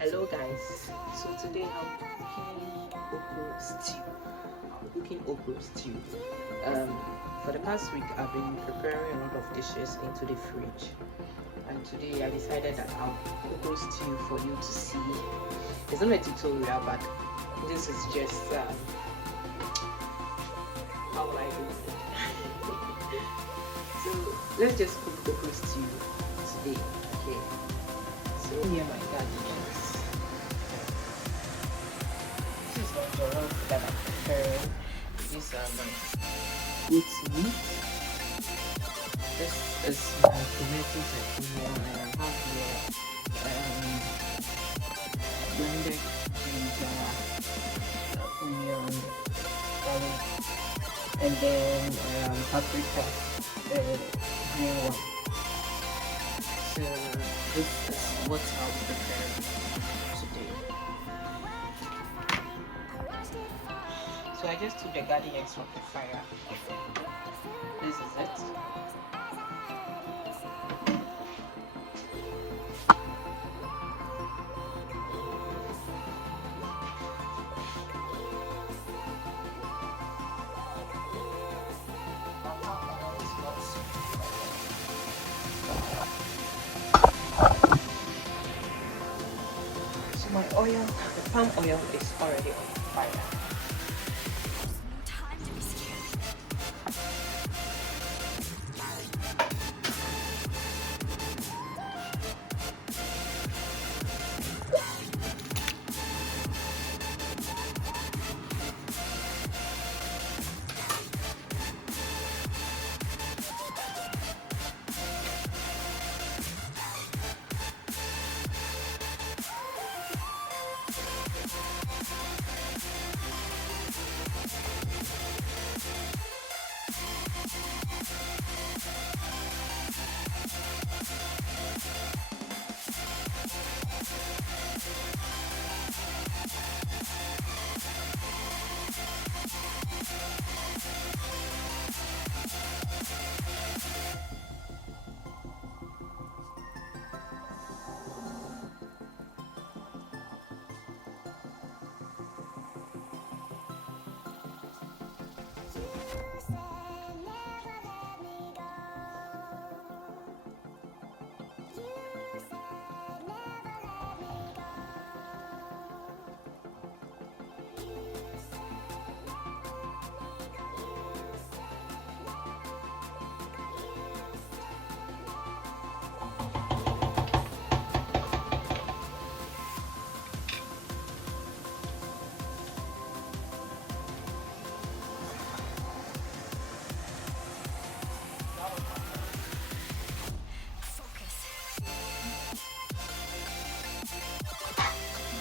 Hello guys, so today I'm cooking okra stew. Um, for the past week I've been preparing a lot of dishes into the fridge, and today I decided that I'll cook okra stew for you to see. It's not a tutorial, but this is just how will I do it. So let's just cook okra stew today, okay? So here my garden. This is my jollof that I'm preparing. These are my goat meat. This is my tomatoes and onion, and I have here blended ginger, onion, garlic, and then paprika, the green one. So this is what I'll be preparing today. So I just took the garden eggs from the fire. This is it. So my oil, the palm oil is already on the fire.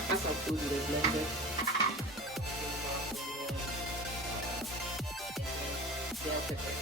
As I told you, the blended bell pepper.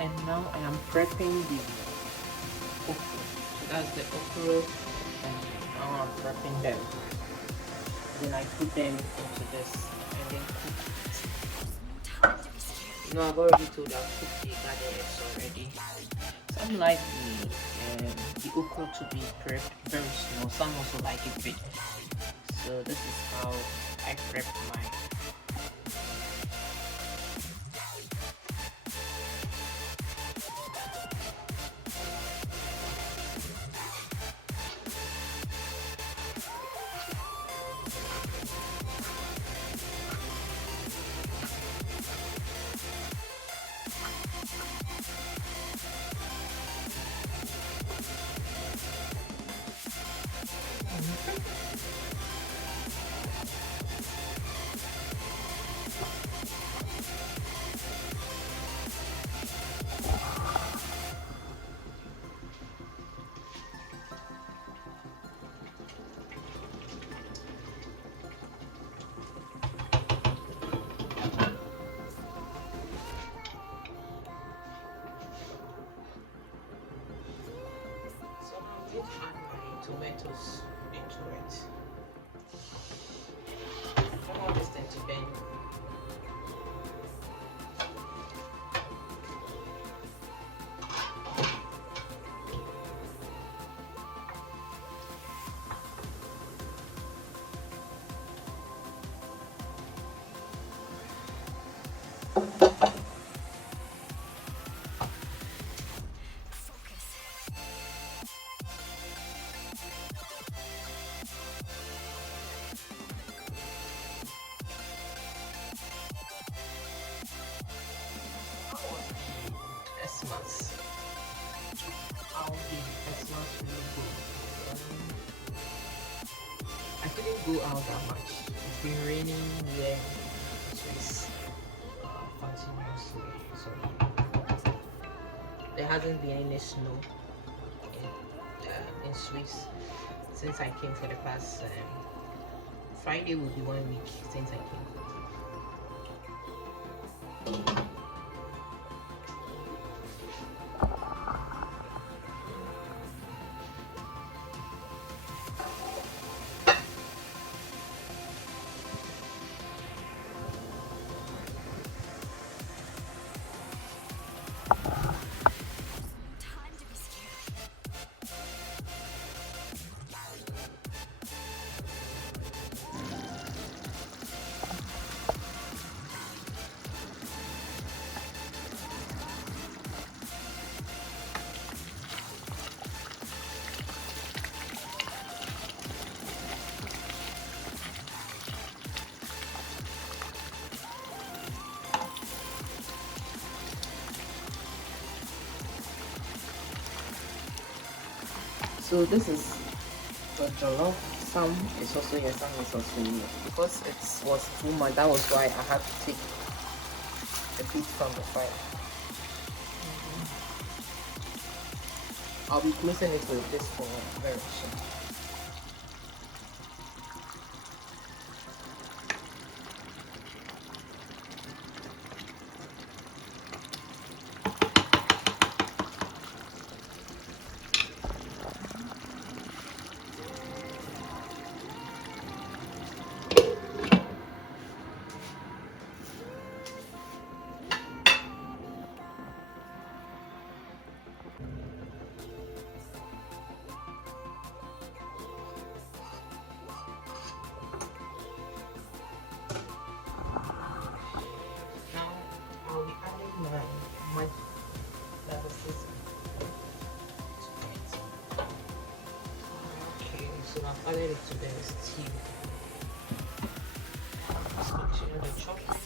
And now I am prepping the okra. So that's the okra, and now I'm prepping them. Then I put them into this and then cook it. I've already told I've cooked the garden eggs already. Some like the okra to be prepped very small. Some also like it big. So this is how I prep mine. tomatoes into it. I don't want this thing to bend. Christmas. How did Christmas really go? I couldn't go out that much. It's been raining here in Swiss continuously, so there hasn't been any snow in Swiss since I came for the past. Friday will be 1 week since I came. So this is the jollof. Some is also here, some is also here. Because it was too much, that was why I had to take a bit from the fire. I'll be closing it with this for very soon. My level system. Okay, so I've added it to the stew. Let's continue the chopping.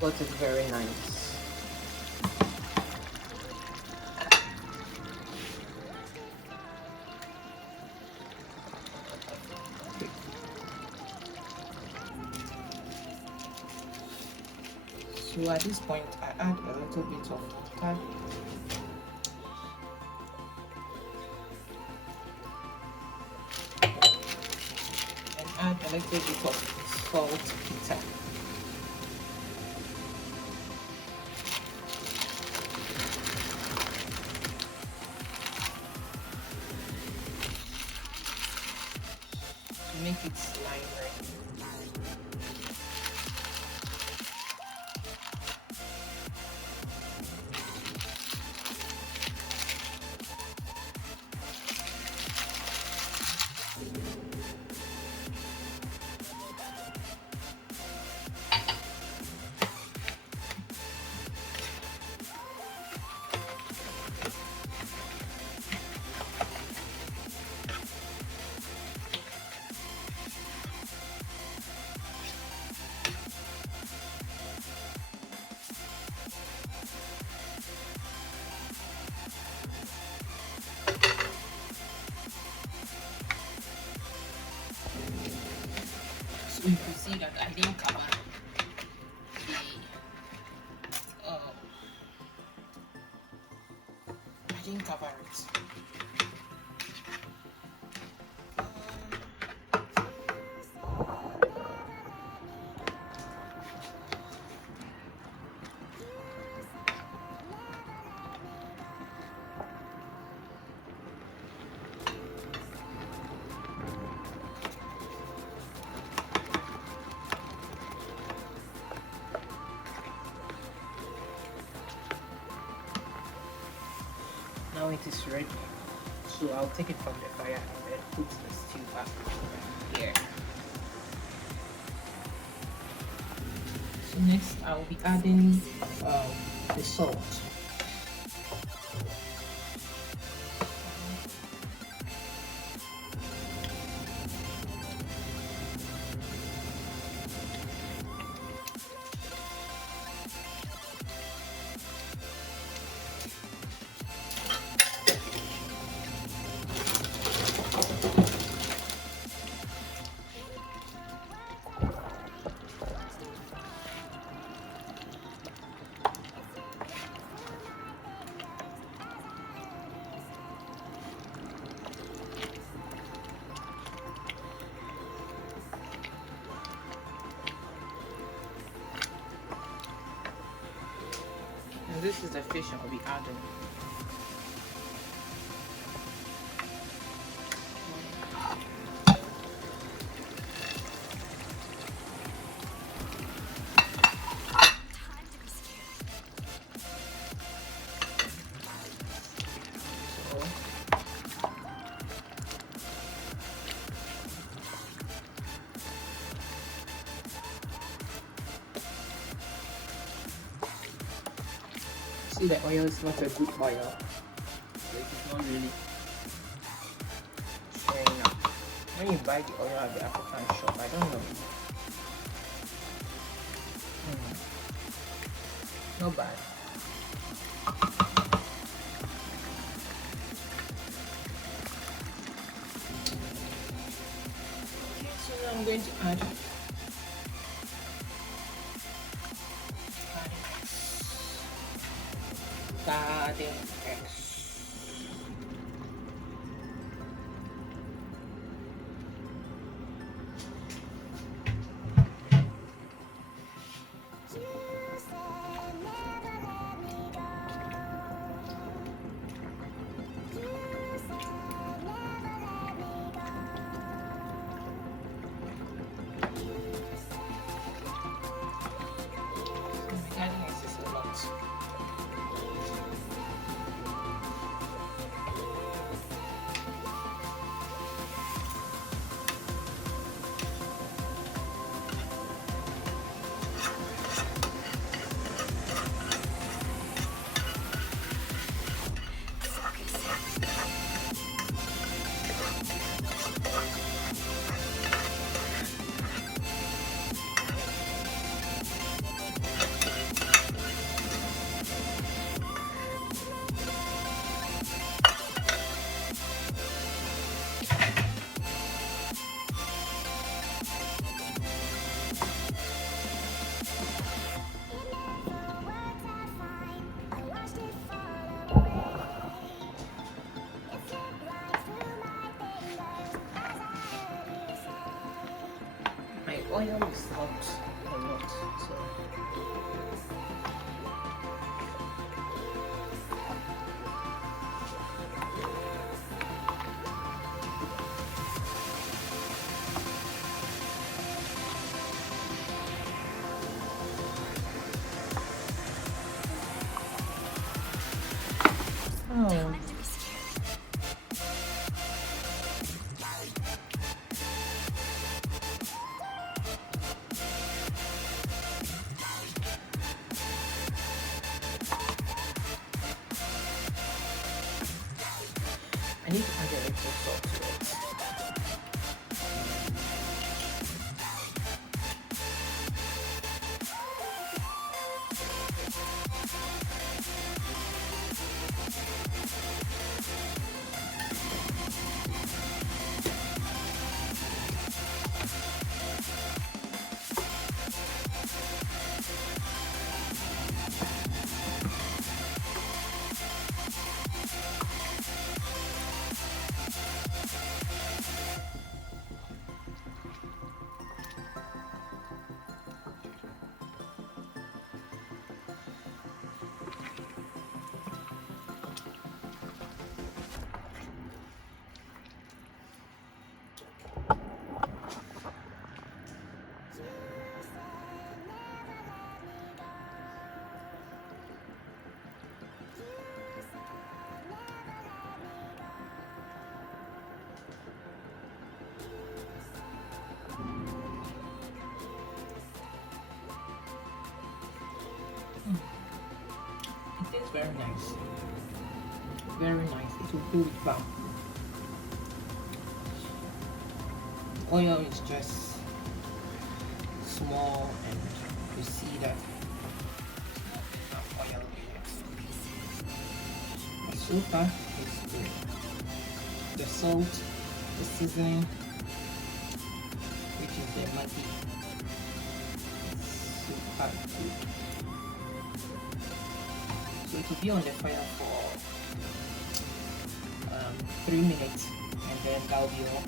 But it's very nice. So at this point, I add a little bit of garlic. And add a little bit of salt, pizza. Make it slimy. So you can see that I didn't cover the now it is ready. So I'll take it from the fire and then put the stew back here. So next I'll be adding the salt. And this is the fish I'll be adding. See, the oil is not a good oil, so it is not really showing up. When you buy the oil at the African shop, I don't know. Not bad. Okay, so now I'm going to add garden eggs. Garden eggs is a lot. My oil is not a lot, so oh. I need to add a little salt to it. very nice. Very nice. It will go with balm. Oil is just small, and you see that oil here. But so far, it's good. The salt, the seasoning, which is the Maggi, is super good. So it will be on the fire for 3 minutes, and then that'll be all.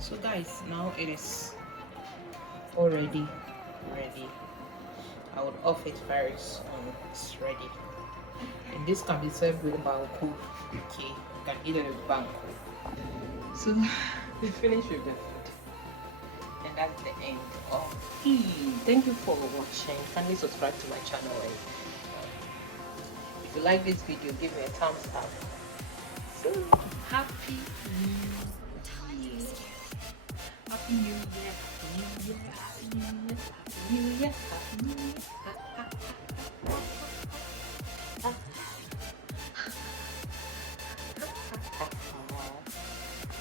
So guys, now it is already ready. I would off it very soon. It's ready, and this can be served with banku. Okay, you can eat it with banku. So we finished with the food, and that's the end of it. Thank you for watching. Kindly subscribe to my channel, and if you like this video, give me a thumbs up. So happy New Year! Happy New Year! Happy New Year! Happy New Year! Happy New Year! Happy New Year!